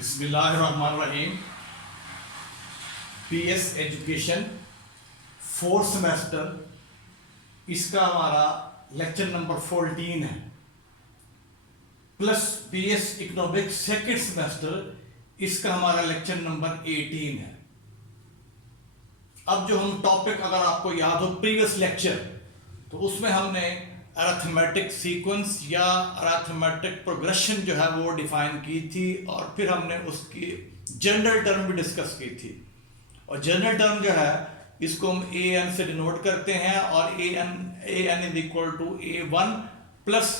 बिस्मिल्लाहिर्रहमानिर्रहीम। PS education 4th semester, इसका हमारा लेक्चर नंबर 14 है, plus PS economics 2nd semester, इसका हमारा लेक्चर नंबर 18 है। अब जो हम टॉपिक, अगर आपको याद हो प्रीवियस लेक्चर, तो उसमें हमने अरिथमेटिक सीक्वेंस या अरिथमेटिक प्रोग्रेशन जो है वो डिफाइन की थी, और फिर हमने उसकी जनरल टर्म भी डिस्कस की थी। और जनरल टर्म जो है इसको हम ए एन से डिनोट करते हैं, और a n is equal to A1 plus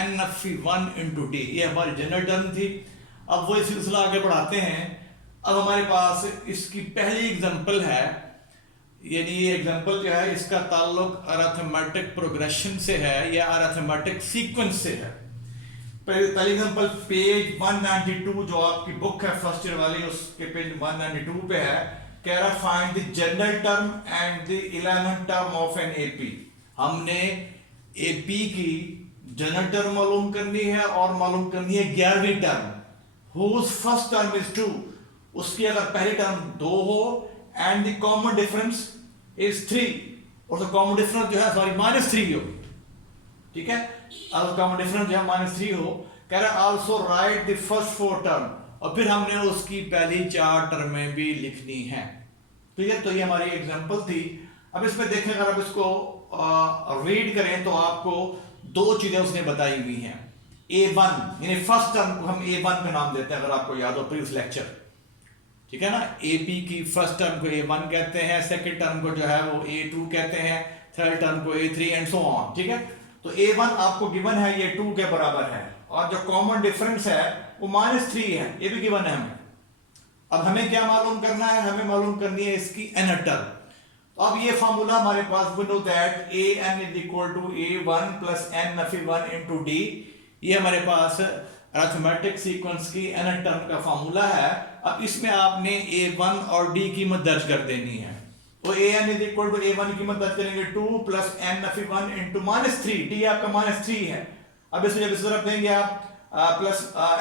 NF1 into d, ये हमारी जनरल टर्म थी। अब वो सिलसिला आगे बढ़ाते हैं। अब हमारे पास इसकी पहली एग्जांपल है, यानी ये एग्जांपल जो है इसका ताल्लुक अरिथमेटिक प्रोग्रेशन से है या अरिथमेटिक सीक्वेंस से है। पहली एग्जांपल पेज 192 जो आपकी बुक है फर्स्ट ईयर वाली, उसके पेज 192 पे है। कह रहा find the general term and the 11th term of an AP. हमने एपी की जनरल टर्म मालूम करनी है और मालूम करनी है 11वीं term, whose first term is 2, उसकी अगर पहली टर्म 2 हो and the common difference is 3, और कॉमन डिफरेंस जो है सॉरी -3 हो, ठीक है। अब कॉमन डिफरेंस जो है -3 हो, कह रहा है also right the first 4 term, और फिर हमने उसकी पहली 4 टर्में भी लिखनी है, ठीक है। तो ये हमारी एग्जांपल थी। अब इसमें देखें, अगर आप इसको रीड करें तो आपको 2 चीजें उसने बताई हुई हैं। A1 यानी फर्स्ट टर्म को हम A1 का नाम देते हैं, अगर आपको याद हो प्रीवियस लेक्चर, ठीक है ना। एपी की फर्स्ट टर्म को A1 कहते हैं, सेकंड टर्म को जो है वो A2 कहते हैं, थर्ड टर्म को A3 एंड सो ऑन, ठीक है। तो A1 आपको गिवन है, ये 2 के बराबर है, और जो कॉमन डिफरेंस है वो -3 है, ये भी गिवन है हमें। अब हमें क्या मालूम करना है, हमें मालूम करनी है इसकी nth टर्म। तो अब ये फार्मूला हमारे पास, we know that an is equal to A1 plus NF1 into d, ये हमारे पास अरिथमेटिक सीक्वेंस की nth टर्म का फार्मूला है। अब इसमें आपने A1 और D कीमत दर्ज कर देनी है। तो an is equal to A1 कीमत दर्ज करेंगे 2 प्लस NF1 इंटू -3, D आपका -3 है। अब इसको जब इस तरफ देंगे आप प्लस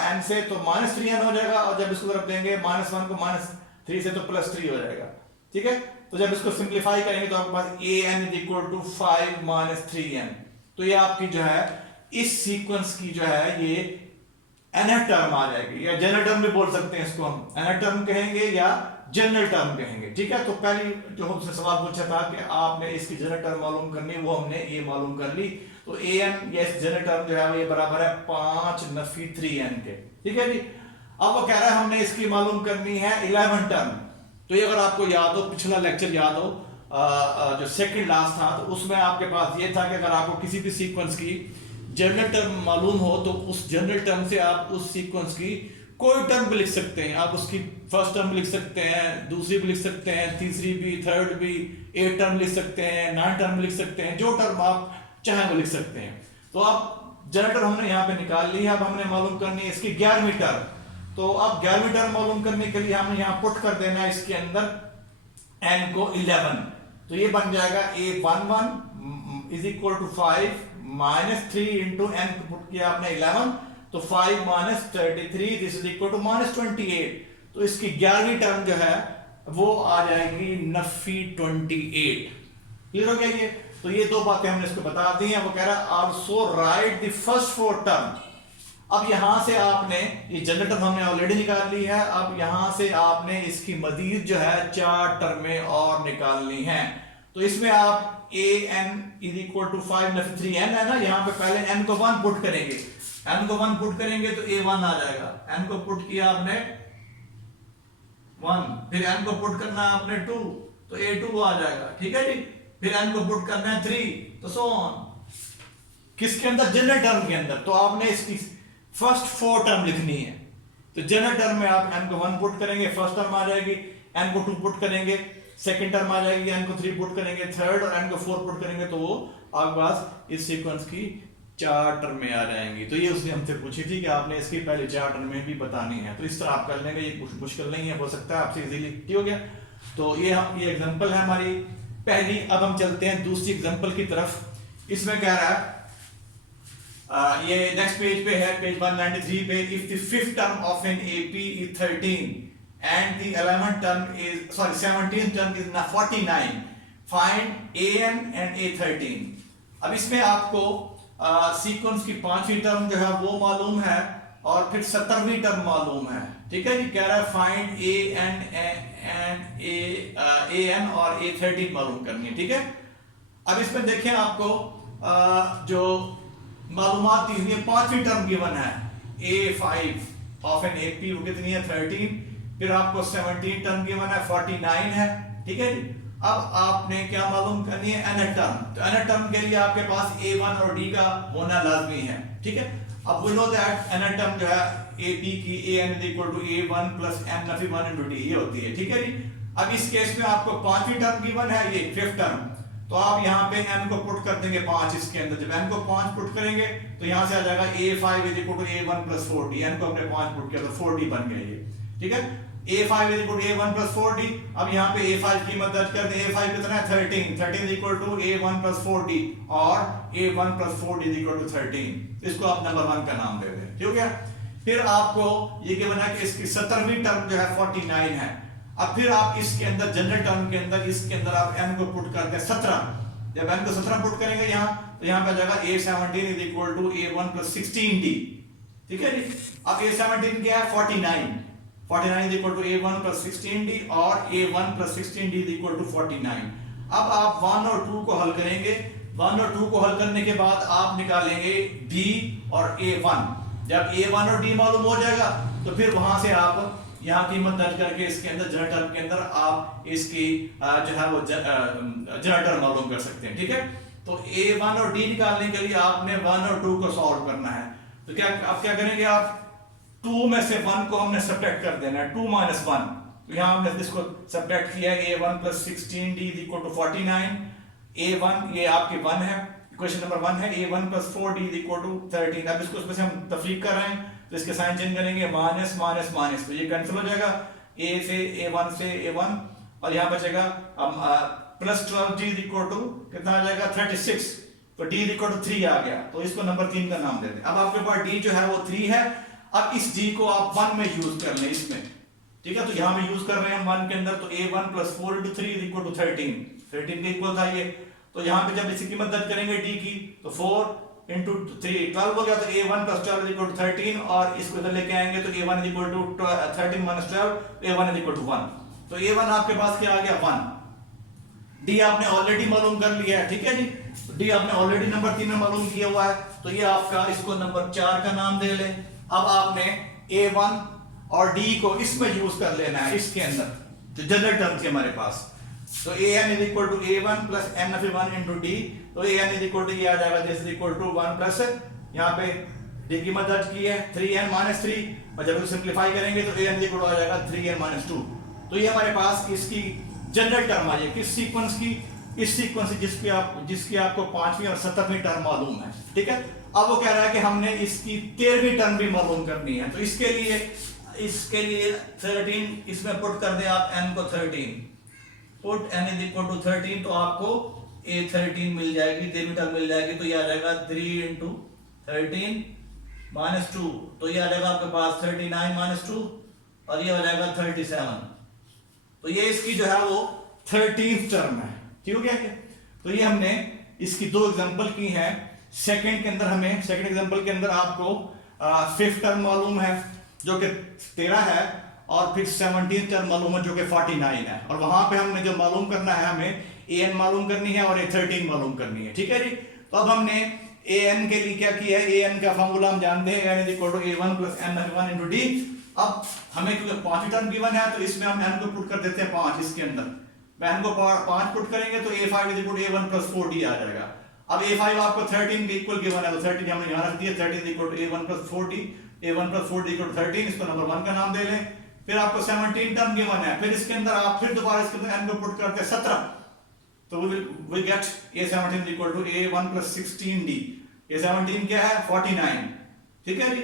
n से, तो -3n हो जाएगा, और जब इसको तरफ देंगे -1 को -3 से, तो +3 हो जाएगा, ठीक है। तो जब इसको सिंप्लीफाई करेंगे तो आपके पास an is equal to 5 3n। तो ये आपकी जो है इस सीक्वेंस की जो है ये nth टर्म आ जाएगी, या जनरल टर्म भी बोल सकते हैं इसको, हम nth टर्म कहेंगे या जनरल टर्म कहेंगे, ठीक है। तो पहली जो हमसे सवाल पूछा था कि आपने इसकी जनरल टर्म मालूम करनी, वो हमने ये मालूम कर ली। तो an या इस जनरल टर्म जो है ये बराबर है 5-3n के, ठीक है जी। अब वो कह रहा है हमने इसकी मालूम करनी है 11 टर्म। तो ये अगर आपको याद हो, पिछला लेक्चर याद हो, जो सेकंड लास्ट था, तो उसमें आपके पास ये था कि अगर आपको किसी भी सीक्वेंस की जनरल टर्म मालूम हो तो उस जनरल टर्म से आप उस सीक्वेंस की कोई टर्म भी लिख सकते हैं। आप उसकी फर्स्ट टर्म लिख सकते हैं, दूसरी भी लिख सकते हैं, तीसरी भी, थर्ड भी, 8 टर्म लिख सकते हैं, 9 टर्म लिख सकते हैं, जो टर्म आप चाहे वो लिख सकते हैं। तो अब जनरल टर्म हमने यहाँ पे निकाल ली है। अब हमने मालूम करनी है इसकी 11वीं टर्म। तो अब 11वीं टर्म मालूम करने के लिए हमने यहाँ पुट कर देना है इसके अंदर n को 11। तो ये बन जाएगा A11 is equal to 5 -3 into n को पुट किया आपने 11, तो 5 - 33 दिस इज इक्वल टू -28। तो इसकी 11वीं टर्म जो है वो आ जाएगी 28। क्लियर हो गया ये। तो ये 2 बातें हमने इसको बता दी हैं। वो कह रहा है also right the first 4 term. अब यहां से आपने ये जनरल टर्म हमने ऑलरेडी निकाल ली है। अब यहां से आपने इसकी मजीद जो है 4 टर्में और निकालनी है। तो इसमें आप an is equal to 5-3n है ना, यहाँ पे पहले n को 1 पुट करेंगे, n को 1 पुट करेंगे तो A1 आ जाएगा। n को पुट किया आपने 1, फिर n को पुट करना है आपने 2, तो A2 आ जाएगा, ठीक है जी। फिर n को पुट करना है 3, तो सो ऑन। किसके अंदर? जनरल टर्म के अंदर। तो आपने इसकी फर्स्ट 4 टर्म लिखनी है। तो जनरल टर्म में आप n को 1 पुट करेंगे, फर्स्ट टर्म आ जाएगी, n को 2 पुट करेंगे, सेकंड टर्म आ जाएगी, n को 3 पुट करेंगे, थर्ड, और n को 4 पुट करेंगे, तो वो आपके पास इस सीक्वेंस की 4 टर्में आ जाएंगी। तो ये उसने हमसे पूछी थी कि आपने इसकी पहले 4 टर्में भी बतानी है। तो इस तरह आप कर लेंगे, ये कुछ मुश्किल नहीं है, हो सकता है आपसे इजीली ठीक हो गया। तो ये एग्जांपल है हमारी पहली। अब हम चलते हैं दूसरी एग्जांपल की तरफ। इसमें कह रहा है ये नेक्स्ट पेज पे है, पेज 193 पे, if the fifth term of an AP is 13 and the 11th term is 17th term is 49, find an and a13। अब इसमें आपको सीक्वेंस की पांचवी टर्म जो है वो मालूम है और फिर 17वीं टर्म मालूम है, ठीक है जी। कह रहा है फाइंड ए एन और a13 मालूम करनी है, ठीक है। अब इसमें देखें आपको जो मालूमात दी हुई है, पांचवी टर्म गिवन है a5 ऑफ एन एपी, वो कितनी है 13, फिर आपको 17 टर्म गिवन है 49 है, ठीक है जी। अब आपने क्या मालूम करनी है, nth टर्म। तो nth टर्म के लिए आपके पास a1 और d का होना लाजमी है, ठीक है। अब we know that nth term जो है ab की an is equal to a1 plus n of 1 into d ये होती है, ठीक है जी। अब इस केस में आपको पांचवी टर्म गिवन है, ये फिफ्थ टर्म, तो आप यहाँ पे n को पुट कर देंगे 5 इसके अंदर। जब n को 5 पुट करेंगे तो यहाँ से आ जाएगा a5 is equal to a1 plus 4d, n को हमने 5 पुट किया तो 4d बन गया ये, ठीक है। a5 is equal to a1 plus 4d, अब यहाँ पे a5 की कीमत दर्ज कर दें, a5 कितना है 13 is equal to a1 plus 4d और a1 plus 4d is equal to 13। इसको आप नंबर 1 का नाम दे दें, ठीक है। फिर आपको ये गिवन है कि इसकी 17वीं टर्म जो है 49 है। अब फिर आप इसके अंदर जनरल टर्म के अंदर इसके अंदर आप n को पुट कर दें 17। जब n को 17 पुट करेंगे यहाँ तो यहाँ पे आ जाएगा a17 is equal to a1 plus 16d, ठीक है जी। अब a17 क्या है 49 is equal to a1 plus 16d और a1 plus 16d is equal to 49। अब आप 1 और 2 को हल करेंगे, 1 और 2 को हल करने के बाद आप निकालेंगे d और a1। जब a1 और d मालूम हो जाएगा तो फिर वहां से आप यहाँ कीमत दर्ज करके इसके अंदर जनरल टर्म के अंदर आप इसकी जो है वो जनरल टर्म मालूम कर सकते हैं, ठीक है। तो a1 और d निकालने के लिए आपने 1 और 2 को सॉल्व करना है। तो क्या आप क्या करेंगे, आप 2 में से 1 को हमने सब्ट्रैक्ट कर देना है, 2 minus 1। तो यहाँ हमने इसको सब्ट्रैक्ट किया है, a1 plus 16d is equal to 49। a1 ये आपकी 1 है, इक्वेशन नंबर 1 है, a1 plus 4d is equal to 13। अब इसको इसमें से हम तफरीक कर रहे हैं तो इसके साइन चेंज करेंगे, माइनस माइनस माइनस, तो ये कैंसिल हो जाएगा, a से a1 से a1 और यहाँ बचेगा plus 12d is equal to कितना आ जाएगा 36। तो d is equal to 3 आ गया, तो इसको नंबर 3 का नाम दे दें। अब आपके पास d जो है वो 3 है। अब इस d को आप 1 में यूज कर लें इसमें, ठीक है। तो यहाँ पे यूज कर रहे हैं 1 के अंदर, तो a1 plus 4 into 3 is equal to 13 के इक्वल था ये। तो यहाँ पे जब इसकी कीमत दर्ज करेंगे d की तो 4 into 3 12 हो गया, तो a1 plus 12 is equal to 13 और इसको इधर लेके आएंगे तो a1 is equal to 13 minus 12, a1 is equal to 1। तो a1 आपके पास क्या आ गया 1। d आपने ऑलरेडी मालूम कर लिया है, ठीक है जी। d आपने ऑलरेडी नंबर 3 में मालूम किया हुआ है, तो ये आपका इसको नंबर 4 का नाम दे ले। अब आपने a1 और d को इसमें यूज कर लेना है, इसके अंदर जो जनरल टर्म थे हमारे पास। तो an is equal to a1 plus n of 1 into d, तो an is equal to ये आ जाएगा this is equal to 1 plus यहाँ पे d की कीमत दर्ज की है 3n minus 3 और जब इसको सिंपलीफाई करेंगे तो an is equal to आ जाएगा 3n minus 2। तो ये हमारे पास इसकी जनरल टर्म आ जाएगी किस सीक्वेंस की, इस सीक्वेंस जिसकी आपको 5वीं और 17वीं टर्म मालूम है, ठीक है। अब वो कह रहा है कि हमने इसकी 13वीं टर्म भी मालूम करनी है, तो इसके लिए 13 इसमें पुट कर दे आप n को 13, put n is equal to 13, तो आपको a13 मिल जाएगी, 13वीं टर्म मिल जाएगी। तो ये आ जाएगा 3 into 13 minus 2, तो ये आ जाएगा आपके पास 39 minus 2 और ये हो जाएगा 37। तो ये इसकी जो है वो 13th टर्म है, ठीक हो गया क्या। तो ये हमने इसकी 2 एग्जांपल की हैं। सेकंड एग्जांपल के अंदर आपको 5th टर्म मालूम है जो कि 13 है और फिर 17th टर्म मालूम है जो कि 49 है, और वहां पे हमने जो मालूम करना है हमें an मालूम करनी है और a13 मालूम करनी है, ठीक है जी। तो अब हमने an के लिए क्या किया है, an का फार्मूला हम जानते हैं, n is equal to a1 plus n of 1 into d। अब हमें क्योंकि 5वीं टर्म गिवन है तो इसमें हम n को पुट कर देते हैं 5 इसके अंदर। n को 5 पुट करेंगे तो a5 is equal to a1 plus 4d आ जाएगा। अब a5 आपको 13 के इक्वल गिवन है तो 13 हमने यहाँ रख दिया, 13 is equal to a1 plus 4d, a1 plus 4d equal to 13, इसको नंबर 1 का नाम दे लें। फिर आपको 17 टर्म गिवन है, फिर इसके अंदर आप फिर दोबारा इसके अंदर n को पुट करके 17, तो we get a17 is equal to a1 plus 16d। a17 क्या है 49, ठीक है जी।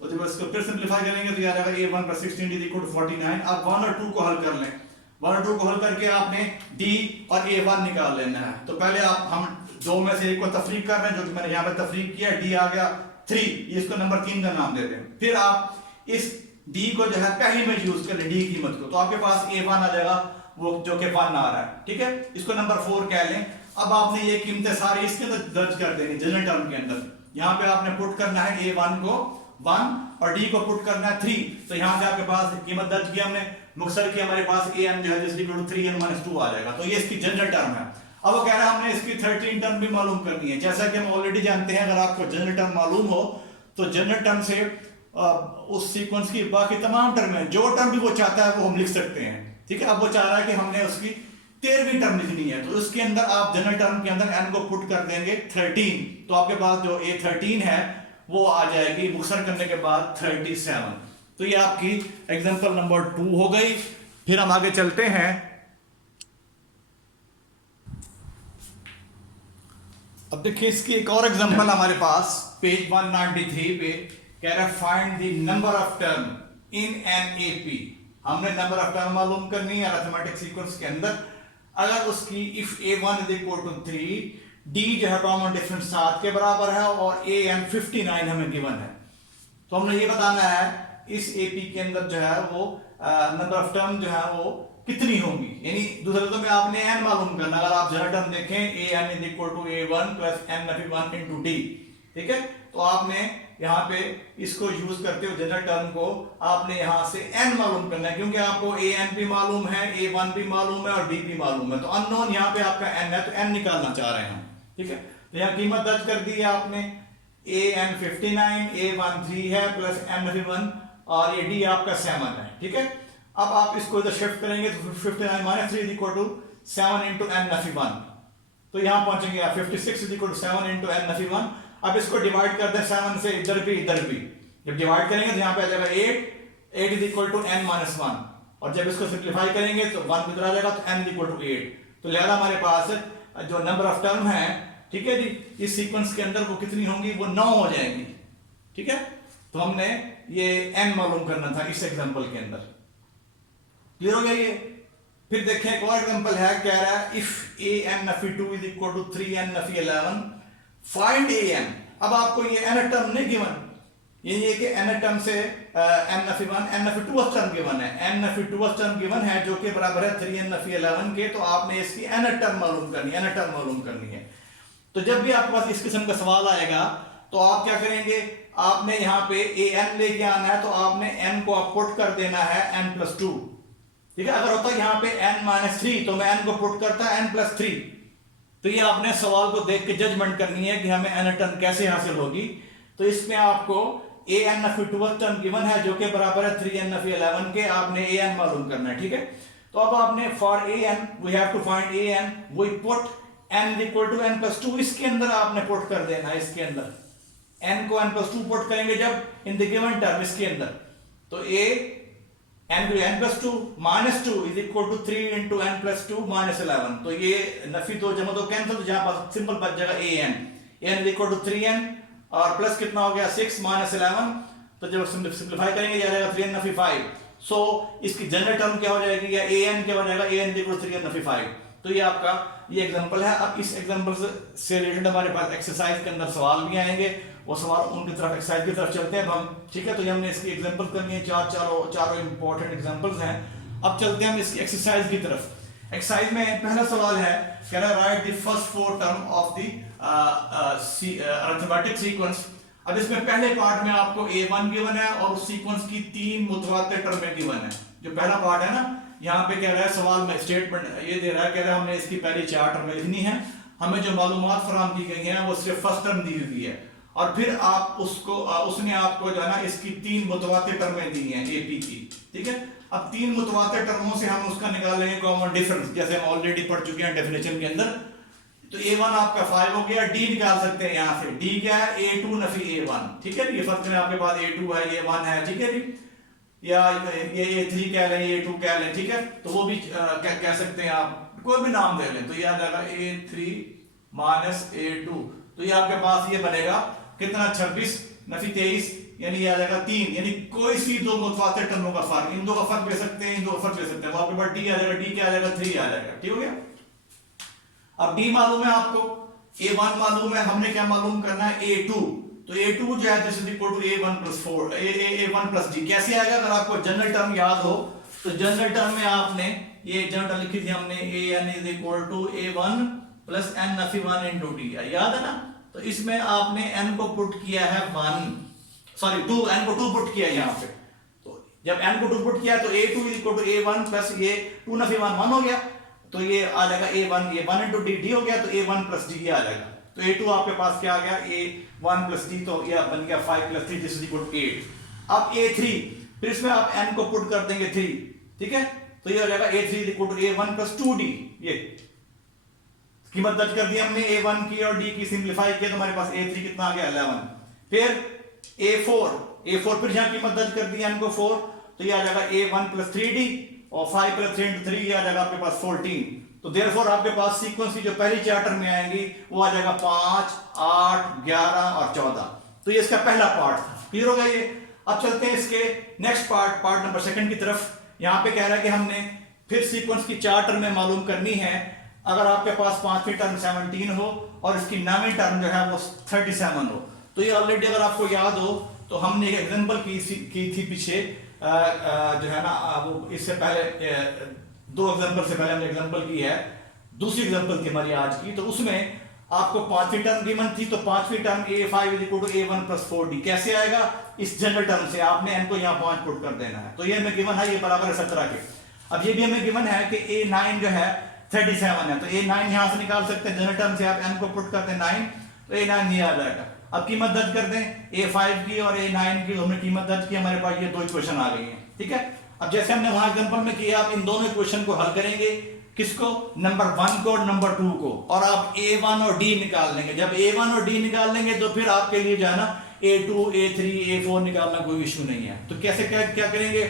तो जब इसको फिर सिंपलीफाई करेंगे तो ये आ जाएगा a1 plus 16d is equal to 49। अब 1 और 2 को हल कर लें, 1 और 2 को हल करके आपने डी और A1 निकाल लेना है। तो पहले हम दो में से एक को तफरीक कर रहे हैं, जो कि मैंने यहाँ पे तफरीक किया, डी आ गया 3, इसको नंबर 3 का नाम देते हैं। फिर आप इस डी को जो है पहली में यूज कर ले, डी की कीमत को, तो आपके पास A1 आ जाएगा, वो जो कि 1 आ रहा है, ठीक है। इसको नंबर 4 कह लें। अब आपने ये कीमतें सारी इसके अंदर दर्ज कर देनी जनरल टर्म के अंदर। यहाँ पे आपने पुट करना है A1 को 1 और डी को पुट करना है 3। तो यहाँ से आपके पास कीमत दर्ज की हमने, मुख्तसर की हमारे पास an जो है जिसकी 3n-2 आ जाएगा। तो ये इसकी जनरल टर्म है। अब वो कह रहा है हमने इसकी 13 टर्म भी मालूम करनी है। जैसा कि हम ऑलरेडी जानते हैं, अगर आपको जनरल टर्म मालूम हो तो जनरल टर्म से उस सीक्वेंस की बाकी तमाम टर्म है, जो टर्म भी वो चाहता है वो हम लिख सकते हैं, ठीक है। अब वो चाह रहा है कि हमने उसकी 13वीं टर्म लिखनी है, तो उसके अंदर आप जनरल टर्म के अंदर n को पुट कर देंगे 13, तो आपके पास जो A13 है वो आ जाएगी मुख्तसर करने के बाद 37। तो ये आपकी एग्जांपल नंबर 2 हो गई। फिर हम आगे चलते हैं। अब देखिए इसकी एक और एग्जांपल हमारे पास पेज 193 पे कह रहा है find the number of term in an AP. हमने नंबर ऑफ टर्म मालूम करनी है अरिथमेटिक सीक्वेंस के अंदर। अगर उसकी if A1 is equal to 3, D जो है कॉमन डिफरेंस 7 के बराबर है और AN 59 हमें गिवन है, तो हमने ये बताना है इस एपी के अंदर जो है वो नंबर ऑफ टर्म जो है वो कितनी होंगी। यानी दूसरे शब्दों में आपने n मालूम करना। अगर आप जनरल टर्म देखें AN is equal to A1 plus n-1 into D, ठीक है। तो आपने यहाँ पे इसको यूज करते हो जनरल टर्म को, आपने यहाँ से n मालूम करना है, क्योंकि आपको AN भी मालूम है, A1 भी मालूम है और D भी मालूम है। तो अननोन यहाँ पे आपका n है, तो n निकालना चाह रहे हैं हम, ठीक है। तो यहाँ कीमत दर्ज कर दी है आपने, AN 59, A1 3 है प्लस n-1 और ये D आपका 7 है, ठीक है। अब आप इसको इधर शिफ्ट करेंगे तो 59 minus 3 is equal to 7 into n-1, तो यहाँ पहुंचेंगे आप 56 is equal to 7 into n-1। अब इसको डिवाइड कर दें 7 से, इधर भी इधर भी, जब डिवाइड करेंगे तो यहाँ पे आ जाएगा 8 इज इक्वल टू n-1, और जब इसको सिंप्लीफाई करेंगे तो 1 इधर आ जाएगा, तो n इज इक्वल टू 8। तो लिहाजा हमारे पास जो नंबर ऑफ टर्म है, ठीक है जी, इस सीक्वेंस के अंदर वो कितनी होंगी, वो 9 हो जाएंगी, ठीक है। तो हमने ये n मालूम करना था इस एग्जांपल के अंदर। क्लियर हो गया ये। फिर देखें एक और एग्जांपल है, कह रहा है if an-2 is equal to 3n-11 find an। अब आपको ये n टर्म नहीं गिवन, ये कि n टर्म से n-1 n-2 टर्म गिवन है, n-2 टर्म गिवन है जो कि बराबर है 3n-11 के। तो आपने इसकी n टर्म मालूम करनी है, n टर्म मालूम करनी है। तो जब भी आपके पास इस किस्म का सवाल आएगा तो आप क्या करेंगे, आपने यहाँ पे an लेके आना है, तो आपने n को आप पुट कर देना है n+2, ठीक है। अगर होता यहाँ पे n-3 तो मैं n को पुट करता n+3। तो ये आपने सवाल को देख के जजमेंट करनी है कि हमें n टर्म कैसे हासिल होगी। तो इसमें आपको an-2 टर्म गिवन है जो कि बराबर है 3n-11 के, आपने an मालूम करना है, ठीक है। तो अब आपने for an we have to find an, we put n equal to n+2, इसके अंदर आपने पुट कर देना है, इसके अंदर n को n+2 पुट करेंगे जब इन द गिवन टर्म इसके अंदर, तो n+2 -2 is equal to 3 into n+2 -11। तो ये नफी तो जमा तो कैंसिल, तो जहां पास सिंपल बच जाएगा an is equal to 3n और प्लस कितना हो गया 6 -11। तो जब सिंपलीफाई करेंगे ये आ जाएगा 3n-5। सो इसकी जनरल टर्म क्या हो जाएगी, या an क्या हो जाएगा, an इक्वल टू 3n-5। तो ये आपका ये एग्जांपल है। अब इस एग्जांपल से रिलेटेड हमारे पास एक्सरसाइज के अंदर सवाल भी आएंगे, वो सवाल उनकी तरफ एक्सरसाइज की तरफ चलते हैं हम, ठीक है। तो ये हमने इसकी एग्जांपल करनी है, चारों इंपॉर्टेंट एग्जांपल्स हैं। अब चलते हैं हम इसकी एक्सरसाइज की तरफ। एक्सरसाइज में पहला सवाल है, कह रहा है right the first 4 term of the arithmetic sequence. अब इसमें पहले पार्ट में आपको A1 गिवन है और उस सीक्वेंस की 3 मुतवातिर टर्में गिवन है। जो पहला पार्ट है ना, यहाँ पे कह रहा है सवाल में स्टेटमेंट ये दे रहा है, कह रहा है हमने इसकी पहली 4 टर्में लिखनी है, हमें जो मालूमात फराहम की गई हैं वो सिर्फ फर्स्ट टर्म दी हुई है, और फिर आप उसने आपको जो है ना इसकी 3 मुतवातिर टर्में दी हैं AP की, ठीक है। अब 3 मुतवातिर टर्मों से हम उसका निकाल लेंगे कॉमन डिफरेंस, जैसे हम ऑलरेडी पढ़ चुके हैं डेफिनेशन के अंदर। तो A1 आपका 5 हो गया, D निकाल सकते हैं यहाँ से, D क्या है A2 नफी A1, ठीक है। ये फर्क करें, आपके पास A2 है, A1 है, ठीक है जी, या ये A3 कह लें, A2 कह लें, ठीक है। तो वो भी कह सकते हैं आप, कोई भी नाम दे लें। तो ये आ जाएगा A3 - A2, तो ये आपके पास ये बनेगा कितना 26 नफी 23 यानी ये आ जाएगा 3, यानी कोई सी दो मुतवातिर टर्मों का फर्क, इन दो का फर्क ले सकते हैं, इन दो का फर्क ले सकते हैं। वो आपके पास डी आ जाएगा, डी क्या आ जाएगा 3 आ जाएगा। ठीक हो गया। अब डी मालूम है आपको, a1 मालूम है, हमने क्या मालूम करना है a2। तो a2 जो है this is equal to a1 plus 4 a1 plus d। कैसे आएगा? अगर आपको जनरल टर्म याद हो तो जनरल टर्म में आपने ये जनरल टर्म लिखी थी हमने, an is equal to a1 plus n नफी 1 इनटू d, याद है ना। तो इसमें आपने n को पुट किया है 2, n को 2 पुट किया यहां पे। तो जब n को 2 पुट किया तो a2 is equal to a1 plus ये 2 नफी 1 1 हो गया, तो ये आ जाएगा a1, ये 1 इनटू d हो गया, तो a1 प्लस d आ जाएगा। तो a2 आपके पास क्या आ गया, a1 प्लस d, तो ये बन गया 5 plus 3 this is equal to 8। अब a3, फिर इसमें आप n को पुट कर देंगे 3, ठीक है। तो ये हो जाएगा a3 is equal to a1 plus 2d। ये कीमत दर्ज कर दी हमने a1 की और d की, सिंप्लीफाई किया तो हमारे पास a3 कितना आ गया 11। फिर a4 फिर यहां कीमत दर्ज कर दी n को 4, तो ये आ जाएगा a1 प्लस 3d और 5 प्लस 3 इंटू 3 ये आ जाएगा आपके पास 14। तो देयरफॉर आपके पास सीक्वेंस की जो पहली चार्टर में आएंगी वो आ जाएगा 5, 8, 11 और 14। तो ये इसका पहला पार्ट था। क्लियर हो गया ये। अब चलते हैं इसके नेक्स्ट पार्ट नंबर 2 की तरफ। यहां पे कह रहा है कि हमने फिर सीक्वेंस की चार्टर में मालूम करनी है। अगर आपके पास 5वीं टर्म 17 हो और इसकी 9वीं टर्म जो है वो 37 हो, तो ये ऑलरेडी अगर आपको याद हो तो हमने एक एग्जांपल की थी पीछे, जो है ना वो इससे पहले 2 एग्जांपल से पहले हमने एग्जांपल की है, दूसरी एग्जांपल थी हमारी आज की। तो उसमें आपको 5वीं टर्म गिवन थी, तो 5वीं term a5 is equal to a1 plus 4d। कैसे आएगा? इस जनरल टर्म से आपने n को यहाँ 5 पुट कर देना है। तो ये हमें गिवन है, ये बराबर है 17 के। अब ये भी हमें गिवन है कि a9 जो है 37 है, तो a9 यहां से निकाल सकते हैं, जनरल टर्म से आप n को पुट करते हैं 9, तो a9 ये आ जाएगा। अब कीमत दर्ज कर दें a5 की और a9 की, हमने कीमत दर्ज की, हमारे पास ये 2 इक्वेशन आ गई हैं। ठीक है। अब जैसे हमने वहां एग्जांपल में किया, आप इन दोनों इक्वेशन को हल करेंगे, किसको? नंबर 1 को और नंबर 2 को, और आप a1 और d निकाल लेंगे। जब a1 और d निकाल लेंगे तो फिर आपके लिए जो है ना a2, a3, a4 निकालना कोई इश्यू नहीं है। तो कैसे क्या करेंगे?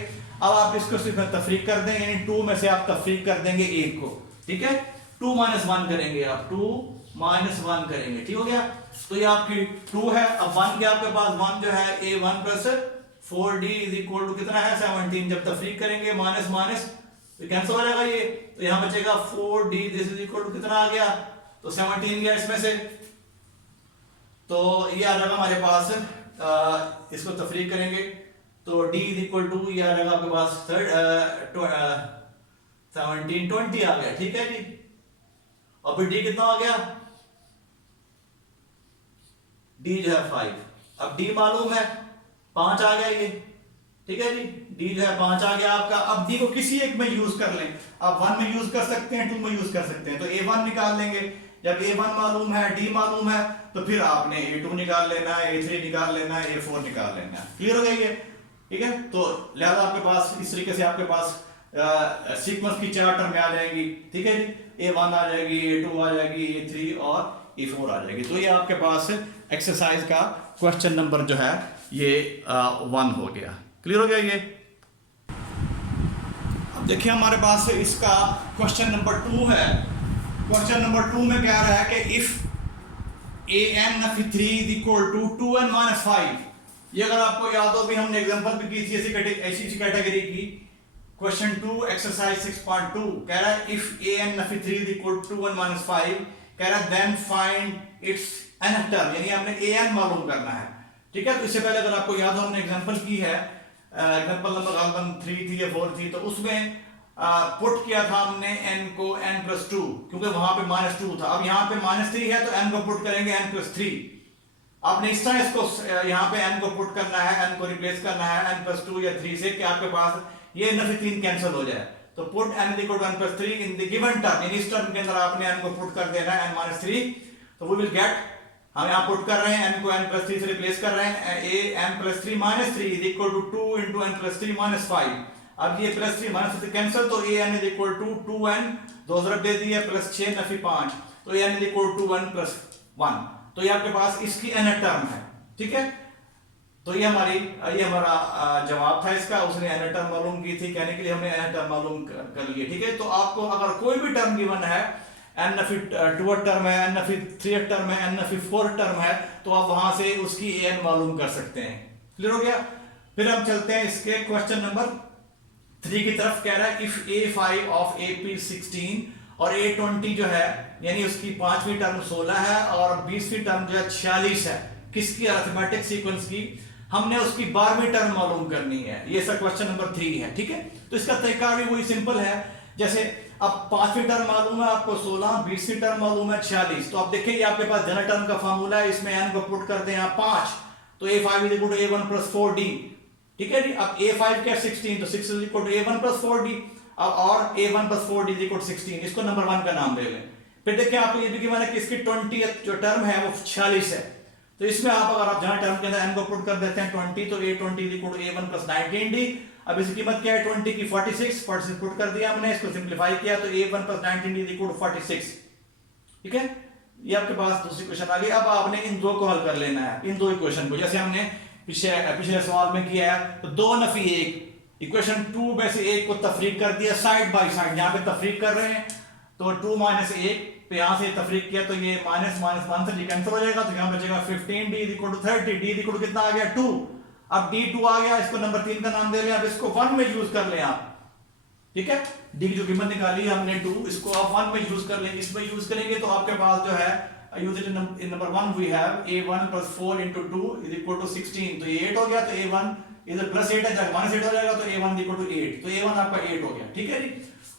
अब आप इसको सिर्फ तफरीक कर देंगे, यानी 2 में से आप तफरीक कर देंगे 1 को। ठीक है। 2 - 1 करेंगे आप, 2 - 1 करेंगे। ठीक हो गया। तो ये आपकी 2 है। अब 1 के आपके पास 1 जो है a1 plus 4d is equal to कितना है 17। जब तफरीक करेंगे माइनस माइनस तो कैंसिल हो जाएगा ये, तो यहां बचेगा 4d this is equal to कितना आ गया, तो 17 गया इसमें से। तो ये आ जाएगा हमारे पास, इसको तफरीक करेंगे तो d इज इक्वल टू ये आ जाएगा आपके पास 17 20 आ गया। ठीक है जी। और फिर d कितना आ गया, d जो है 5। अब d मालूम है 5 आ गया ये। ठीक है जी। d जो है 5 आ गया आपका। अब d को किसी एक में यूज कर लें, आप 1 में यूज कर सकते हैं, 2 में यूज कर सकते हैं। तो a1 निकाल लेंगे। जब a1 मालूम है, d मालूम है, तो फिर आपने a2 निकाल लेना है, a3 निकाल लेना है, a4 निकाल लेना है। क्लियर हो गया ये। ठीक है। तो लिहाजा आपके पास इस तरीके से आपके पास सीक्वेंस की 4 टर्म में आ जाएंगी। ठीक है जी। a1 आ जाएगी, a2 आ जाएगी, a3 और a4 आ जाएगी। तो ये आपके पास एक्सरसाइज का क्वेश्चन नंबर जो है ये 1 हो गया। क्लियर हो गया ये। अब देखिए हमारे पास इसका क्वेश्चन नंबर 2 है। क्वेश्चन नंबर 2 में कह रहा है कि if an(3) is equal to 2n - 5। ये अगर आपको याद हो, भी हमने एग्जांपल भी की थी ऐसी कैटेगरी की। क्वेश्चन 2 एक्सरसाइज 6.2 कह रहा है if an(3) is equal to 2n - 5, कह रहा है then find its nth term, यानी हमने an मालूम करना है। ठीक है। तो इससे पहले अगर आपको याद हो, हमने एग्जांपल की है, एग्जांपल नंबर गालबन 3 थी या 4 थी, तो उसमें पुट किया था हमने n को n + 2, क्योंकि वहां पे -2 था। अब यहाँ पे -3 है तो n को पुट करेंगे n + 3। आपने इस तरह इसको यहाँ पे n को पुट करना है, n को रिप्लेस करना है n + 2 या 3 से, कि आपके पास ये नफी 3 कैंसिल हो जाए। तो put n = 1 + 3 in the given term, यानी इस टर्म के अंदर आपने n को पुट कर देना है n - 3। तो वी विल गेट, हम यहाँ पुट कर रहे हैं n को n + 3 से रिप्लेस कर रहे हैं, n + 3 - 3 is equal to 2 × n + 3 - 5। अब ये +3 - 3 कैंसिल, तो an is equal to 2n, 2 ज़रब दे दिए, +6 नफी 5, तो n इज इक्वल टू 1 + 1। तो ये आपके पास इसकी n टर्म है। ठीक है। तो ये हमारा जवाब था इसका। उसने n टर्म मालूम की थी, कहने के लिए हमने n टर्म मालूम कर लिए। ठीक है। तो आपको अगर कोई भी टर्म गिवन है एन फिर टूअर्ड टर्म है, एन फिर थ्री टर्म है, एन फिर फोर्थ टर्म है, तो आप वहां से उसकी एन मालूम कर सकते हैं। क्लियर हो गया। फिर हम चलते हैं इसके क्वेश्चन नंबर 3 की तरफ। कह रहा है इफ A5 ऑफ AP16 और A20 जो है यानी उसकी 5वीं टर्म 16 है और 20वीं टर्म जो है 46 है, किसकी अरिथमेटिक सीक्वेंस की, हमने उसकी 12वीं टर्म मालूम करनी है। ये सब क्वेश्चन नंबर 3 है। ठीक है, तो इसका तरीका भी वही सिंपल है। जैसे अब 5वीं टर्म मालूम है आपको 16, 20वीं टर्म मालूम है 46, तो आप देखिए आपके पास जनरल टर्म का फार्मूला है, इसमें n को पुट करते हैं 5, तो A5 is equal to A1 plus 4D। ठीक है जी। अब A5 क्या 16, तो 6 is equal to A1 plus 4D। अब और A1 plus 4D is equal to 16, इसको नंबर 1 का नाम दे लें। फिर देखिए आपको ये भी गिवन है कि इसकी 20th जो टर्म है वो 46 है, तो इसमें आप अगर आप जनरल टर्म के अंदर n को पुट कर देते हैं 20, तो A20 is equal to A1 plus 19D। अब इसकी कीमत क्या है 20 की 46 पुट कर दिया हमने, इसको सिंपलीफाई किया तो A1 plus 19D is equal to 46। ठीक है, ये आपके पास दूसरी क्वेश्चन आ गई। अब आपने इन दो को हल कर लेना है, इन दो इक्वेशन को, जैसे हमने पिछले सवाल में किया है। तो 2 नफी 1, इक्वेशन 2 में से 1 को तफरीक कर दिया साइड बाय साइड, यहाँ पे तफरीक कर रहे हैं, तो 2 माइनस 1 पे यहाँ से तफरीक किया तो ये माइनस माइनस वन से कैंसिल हो जाएगा, तो यहाँ बचेगा 15D is equal to 30, D is equal to कितना आ गया 2। अब D2 आ गया, इसको नंबर 3 का नाम दे लें, अब इसको 1 में यूज कर लें आप। ठीक है, D की जो कीमत निकाली है हमने 2, इसको आप 1 में यूज कर लेंगे। इसमें यूज करेंगे तो आपके पास जो है use it in number 1 we have A1 plus 4 into 2 is equal to 16, तो ये 8 हो गया, तो A1 इधर प्लस 8 है जब माइनस 8 हो जाएगा तो A1 इज इक्वल टू 8, तो A1 आपका 8 हो गया। ठीक है जी।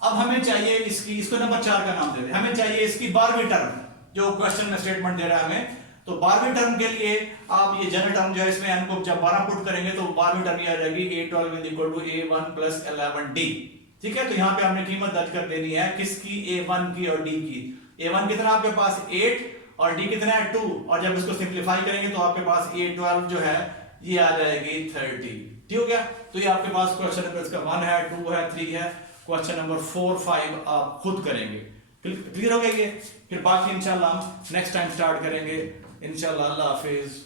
अब हमें चाहिए इसको नंबर 4 का नाम दे दें, हमें चाहिए इसकी 12वीं टर्म, जो क्वेश्चन में स्टेटमेंट दे रहा है हमें। तो 12वीं टर्म के लिए आप ये जनरल टर्म जो है इसमें n को जब 12 पुट करेंगे तो 12वीं टर्म ये आ जाएगी A12 is equal to A1 plus 11D। ठीक है, तो यहाँ पे हमने कीमत दर्ज कर देनी है किसकी, A1 की और D की। A1 कितना आपके पास 8 और D कितना है 2, और जब इसको सिंपलीफाई करेंगे तो आपके पास A12 जो है ये आ जाएगी 30। ठीक हो गया, तो ये आपके पास क्वेश्चन नंबर इसका 1 है, 2 है, 3 है। क्वेश्चन नंबर 4, 5 आप खुद करेंगे। क्लियर हो गया ये। फिर बाकी इंशाल्लाह हम नेक्स्ट टाइम स्टार्ट करेंगे इंशाल्लाह। अल्लाह हाफिज।